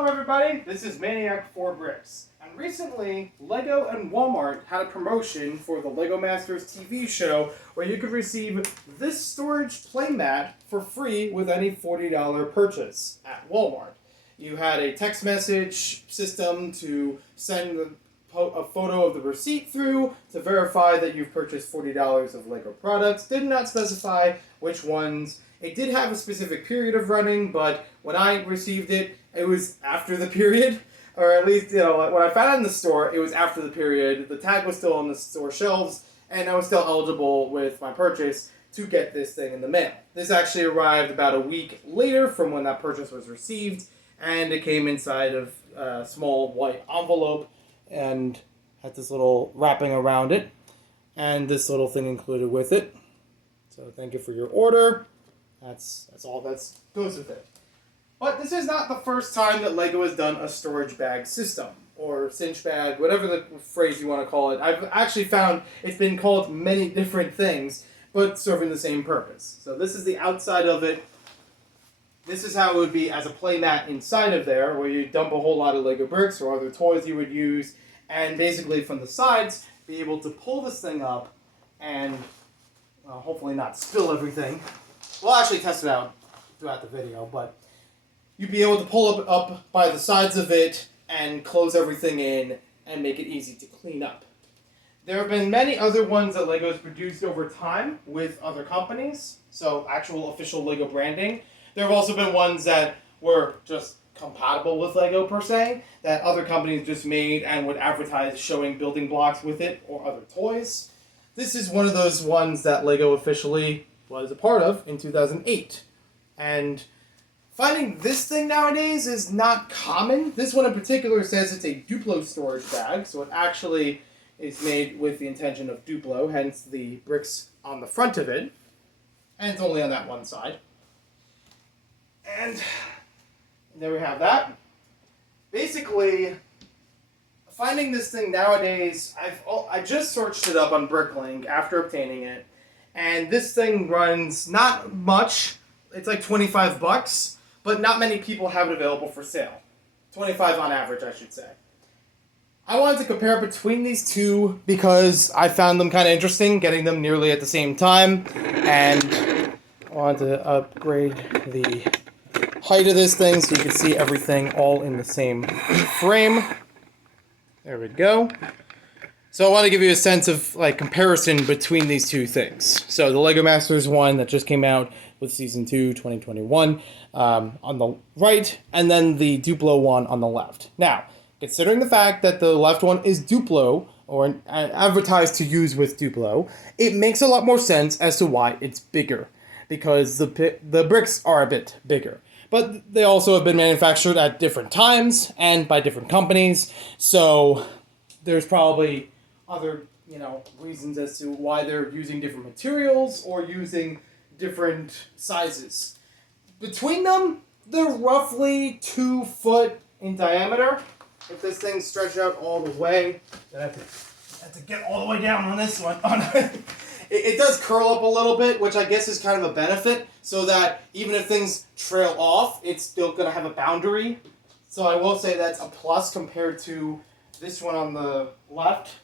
Hello everybody, this is Maniac 4 Bricks, and recently LEGO and Walmart had a promotion for the LEGO Masters TV show where you could receive this storage playmat for free with any $40 purchase at Walmart. You had a text message system to send a photo of the receipt through to verify that you've purchased $40 of LEGO products. Did not specify which ones. It did have a specific period of running, but when I received it, it was after the period, or at least, when I found it in the store, it was after the period. The tag was still on the store shelves, and I was still eligible with my purchase to get this thing in the mail. This actually arrived about a week later from when that purchase was received, and it came inside of a small white envelope and had this little wrapping around it, and this little thing included with it. So thank you for your order. That's all that goes with it. But this is not the first time that LEGO has done a storage bag system, or cinch bag, whatever the phrase you want to call it. I've actually found it's been called many different things, but serving the same purpose. So this is the outside of it. This is how it would be as a playmat inside of there, where you dump a whole lot of LEGO bricks or other toys you would use, and basically from the sides, be able to pull this thing up and hopefully not spill everything. We'll actually test it out throughout the video, but you'd be able to pull up by the sides of it and close everything in and make it easy to clean up. There have been many other ones that LEGO's produced over time with other companies, so actual official LEGO branding. There have also been ones that were just compatible with LEGO per se, that other companies just made and would advertise showing building blocks with it or other toys. This is one of those ones that LEGO officially was a part of in 2008. And finding this thing nowadays is not common. This one in particular says it's a Duplo storage bag, so it actually is made with the intention of Duplo, hence the bricks on the front of it. And it's only on that one side. And there we have that. Basically, finding this thing nowadays, I just searched it up on Bricklink after obtaining it, and this thing runs not much. It's like $25, but not many people have it available for sale. 25 on average, I should say. I wanted to compare between these two because I found them kind of interesting, getting them nearly at the same time, and I wanted to upgrade the height of this thing so you can see everything all in the same frame. There we go. So I want to give you a sense of comparison between these two things. So the LEGO Masters one that just came out with Season 2, 2021, on the right, and then the Duplo one on the left. Now, considering the fact that the left one is Duplo, or advertised to use with Duplo, it makes a lot more sense as to why it's bigger, because the bricks are a bit bigger. But they also have been manufactured at different times and by different companies, so there's probably other, reasons as to why they're using different materials or using different sizes. Between them, they're roughly 2 foot in diameter. If this thing stretched out all the way, then I have to get all the way down on this one. It does curl up a little bit, which I guess is kind of a benefit, so that even if things trail off, it's still going to have a boundary. So I will say that's a plus compared to this one on the left,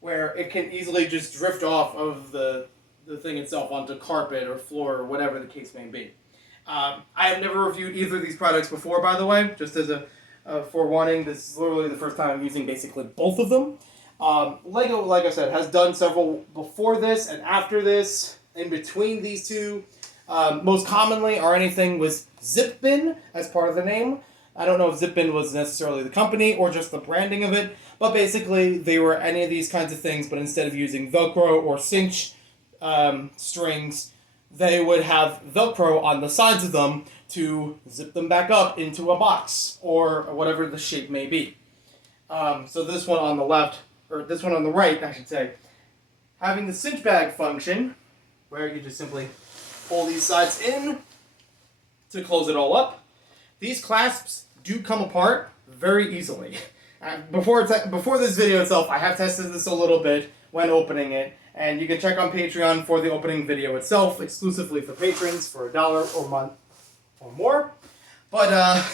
where it can easily just drift off of the thing itself onto carpet or floor or whatever the case may be. I have never reviewed either of these products before, by the way, just as a forewarning. This is literally the first time I'm using basically both of them. LEGO, like I said, has done several before this and after this, in between these two. Most commonly are anything with Zip Bin as part of the name. I don't know if Zip Bin was necessarily the company or just the branding of it, but basically they were any of these kinds of things, but instead of using Velcro or cinch strings, they would have Velcro on the sides of them to zip them back up into a box or whatever the shape may be. So this one on the left, or this one on the right, I should say, having the cinch bag function, where you just simply pull these sides in to close it all up. These clasps do come apart very easily. Before this video itself, I have tested this a little bit when opening it, and you can check on Patreon for the opening video itself, exclusively for patrons, for $1 or month or more. But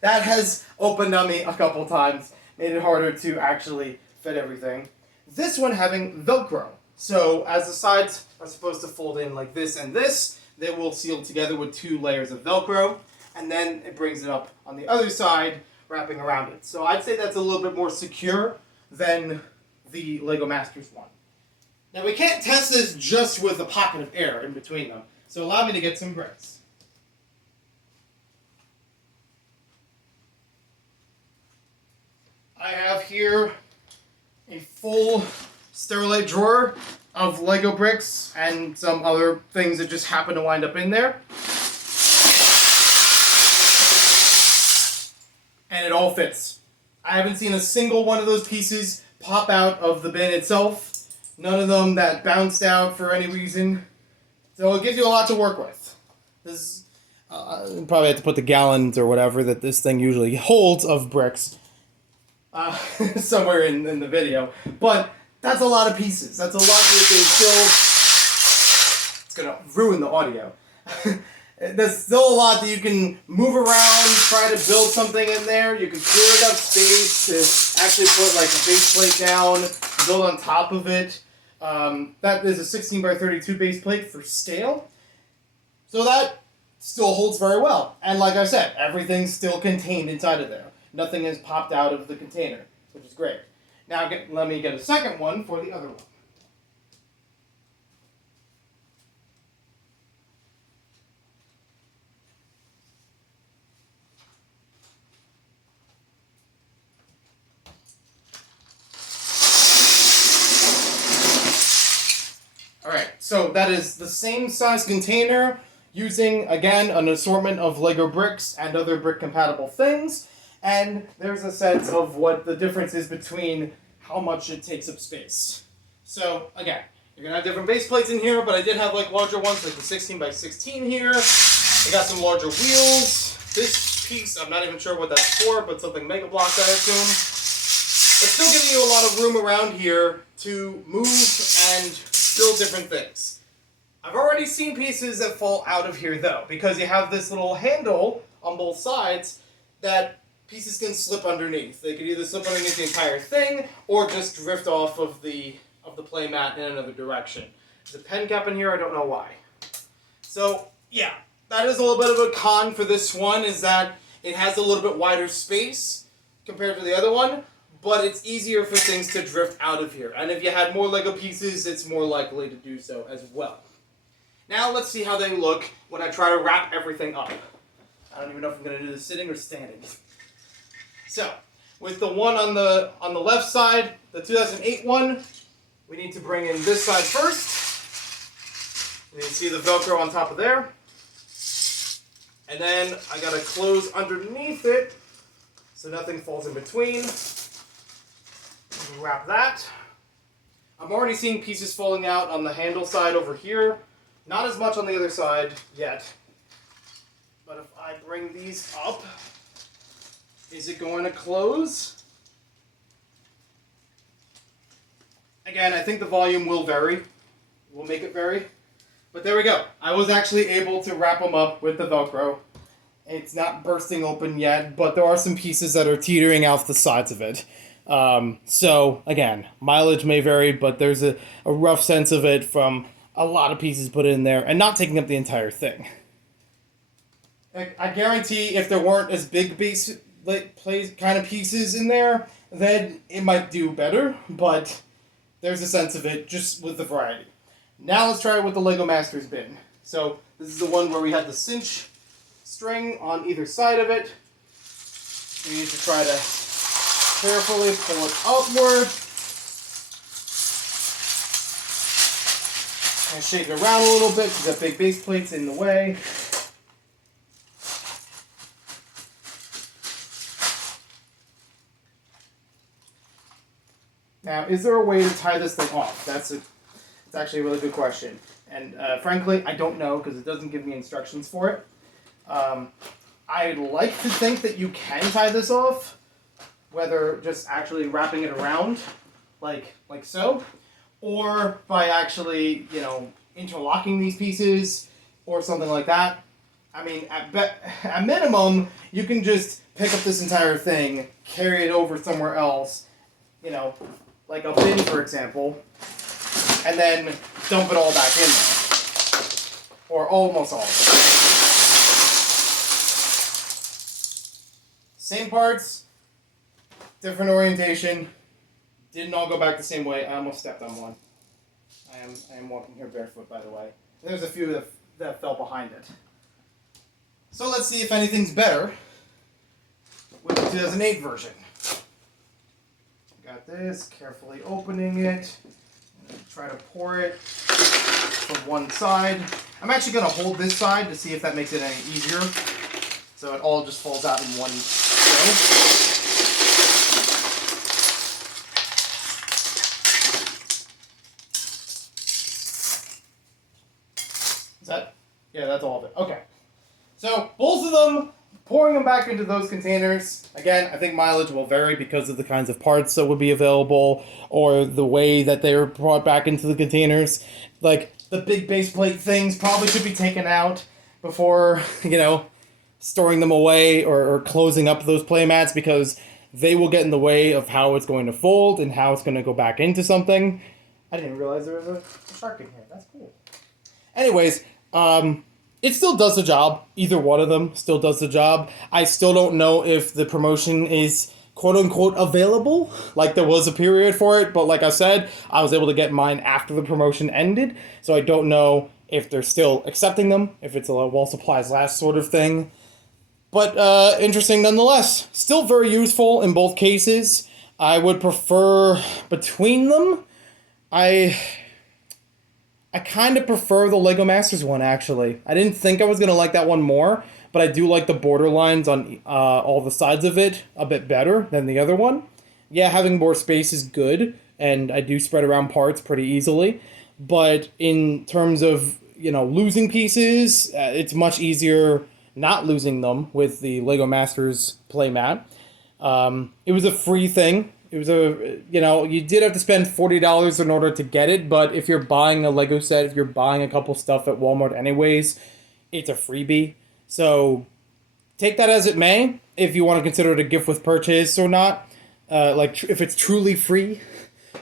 that has opened on me a couple times, made it harder to actually fit everything. This one having Velcro. So as the sides are supposed to fold in like this and this, they will seal together with 2 layers of Velcro, and then it brings it up on the other side, wrapping around it. So I'd say that's a little bit more secure than the Lego Masters one. Now we can't test this just with a pocket of air in between them, so allow me to get some bricks. I have here a full Sterilite drawer of Lego bricks and some other things that just happen to wind up in there. And it all fits. I haven't seen a single one of those pieces pop out of the bin itself. None of them that bounced out for any reason. So it gives you a lot to work with. This probably have to put the gallons or whatever that this thing usually holds of bricks somewhere in the video. But that's a lot of pieces. That's a lot that they still... It's going to ruin the audio. There's still a lot that you can move around, try to build something in there. You can clear enough space to actually put like a base plate down, build on top of it. That is a 16 by 32 base plate for scale. So that still holds very well. And like I said, everything's still contained inside of there. Nothing has popped out of the container, which is great. Now let me get a second one for the other one. Alright, so that is the same size container using, again, an assortment of Lego bricks and other brick-compatible things. And there's a sense of what the difference is between how much it takes up space. So, again, you're going to have different base plates in here, but I did have like larger ones, like the 16 by 16 here. I got some larger wheels. This piece, I'm not even sure what that's for, but something Mega Block, I assume. It's still giving you a lot of room around here to move and build different things. I've already seen pieces that fall out of here, though, because you have this little handle on both sides that pieces can slip underneath. They could either slip underneath the entire thing or just drift off of the playmat in another direction. There's a pen cap in here, I don't know why. So, yeah, that is a little bit of a con for this one, is that it has a little bit wider space compared to the other one, but it's easier for things to drift out of here. And if you had more Lego pieces, it's more likely to do so as well. Now let's see how they look when I try to wrap everything up. I don't even know if I'm going to do this sitting or standing. So, with the one on the left side, the 2008 one, we need to bring in this side first. You can see the Velcro on top of there. And then I got to close underneath it so nothing falls in between. Wrap that. I'm already seeing pieces falling out on the handle side over here. Not as much on the other side yet. But if I bring these up, is it going to close? Again, I think the volume will vary. We'll make it vary. But there we go. I was actually able to wrap them up with the Velcro. It's not bursting open yet, but there are some pieces that are teetering off the sides of it. So, again, mileage may vary, but there's a rough sense of it from a lot of pieces put in there and not taking up the entire thing. I guarantee if there weren't as big base plate kind of pieces in there, then it might do better, but there's a sense of it just with the variety. Now let's try it with the Lego Masters bin. So this is the one where we have the cinch string on either side of it. We need to try to carefully pull it upward and shake it around a little bit because that big base plate's in the way. Now, is there a way to tie this thing off? It's actually a really good question. And frankly, I don't know because it doesn't give me instructions for it. I'd like to think that you can tie this off, whether just actually wrapping it around, like so, or by actually, interlocking these pieces or something like that. I mean, at minimum, you can just pick up this entire thing, carry it over somewhere else, you know, like a bin, for example, and then dump it all back in there. Or almost all of it. Same parts, different orientation. Didn't all go back the same way. I almost stepped on one. I am walking here barefoot, by the way. There's a few that fell behind it. So let's see if anything's better with the 2008 version. Got this, carefully opening it. Try to pour it from one side. I'm actually going to hold this side to see if that makes it any easier. So it all just falls out in one go. Yeah, that's all of it. Okay. So, both of them, pouring them back into those containers. Again, I think mileage will vary because of the kinds of parts that would be available or the way that they were brought back into the containers. Like, the big base plate things probably should be taken out before, storing them away or closing up those playmats because they will get in the way of how it's going to fold and how it's going to go back into something. I didn't realize there was a shark in here. That's cool. Anyways, it still does the job. Either one of them still does the job. I still don't know if the promotion is quote-unquote available. Like, there was a period for it, but like I said, I was able to get mine after the promotion ended, so I don't know if they're still accepting them, if it's a while supplies last sort of thing. But interesting nonetheless. Still very useful in both cases. I would prefer between them. I kind of prefer the LEGO Masters one, actually. I didn't think I was going to like that one more, but I do like the border lines on all the sides of it a bit better than the other one. Yeah, having more space is good, and I do spread around parts pretty easily, but in terms of, losing pieces, it's much easier not losing them with the LEGO Masters playmat. It was a free thing. It was you did have to spend $40 in order to get it, but if you're buying a Lego set, if you're buying a couple stuff at Walmart anyways, it's a freebie. So take that as it may, if you want to consider it a gift with purchase or not, if it's truly free,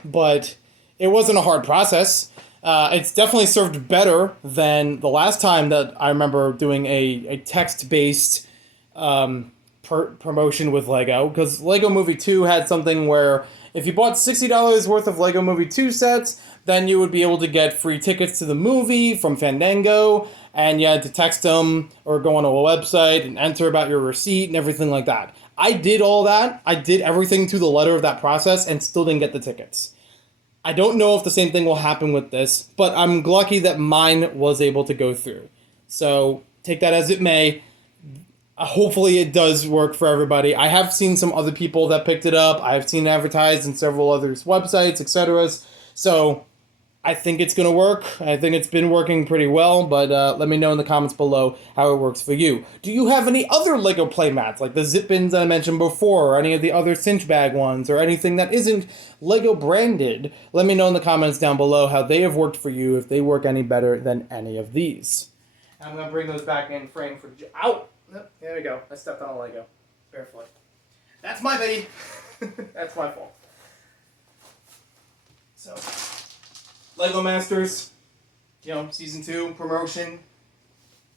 but it wasn't a hard process. It's definitely served better than the last time that I remember doing a text-based promotion with Lego, because Lego Movie 2 had something where if you bought $60 worth of Lego Movie 2 sets, then you would be able to get free tickets to the movie from Fandango, and you had to text them or go on a website and enter about your receipt and everything like that. I did all that. I did everything to the letter of that process and still didn't get the tickets. I don't know if the same thing will happen with this, but I'm lucky that mine was able to go through. So take that as it may. Hopefully it does work for everybody. I have seen some other people that picked it up. I've seen advertised in several others' websites, etc. So I think it's going to work. I think it's been working pretty well, but let me know in the comments below how it works for you. Do you have any other Lego playmats, like the zip bins I mentioned before, or any of the other cinch bag ones, or anything that isn't Lego branded? Let me know in the comments down below how they have worked for you, if they work any better than any of these. I'm going to bring those back in frame for... Ow! There we go. I stepped on a Lego. Barefoot. That's my baby. That's my fault. So, Lego Masters, Season 2 promotion.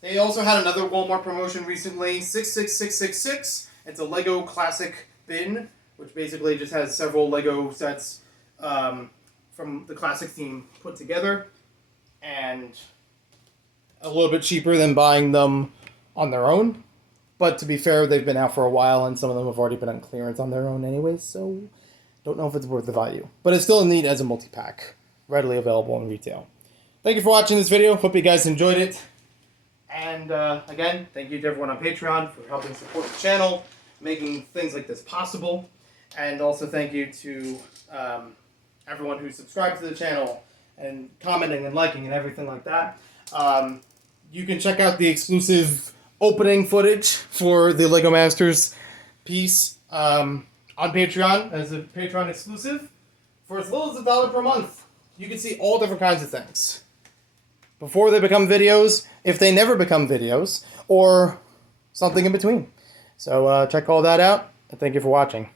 They also had another Walmart promotion recently, 66666. It's a Lego Classic bin, which basically just has several Lego sets from the Classic theme put together, and a little bit cheaper than buying them on their own. But to be fair, they've been out for a while, and some of them have already been on clearance on their own anyway, so don't know if it's worth the value. But it's still neat as a multi-pack, readily available in retail. Thank you for watching this video. Hope you guys enjoyed it. And again, thank you to everyone on Patreon for helping support the channel, making things like this possible. And also thank you to everyone who subscribed to the channel and commenting and liking and everything like that. You can check out the exclusive opening footage for the LEGO Masters piece on Patreon as a Patreon exclusive for as little as $1 per month. You can see all different kinds of things before they become videos, if they never become videos, or something in between. So check all that out, and thank you for watching.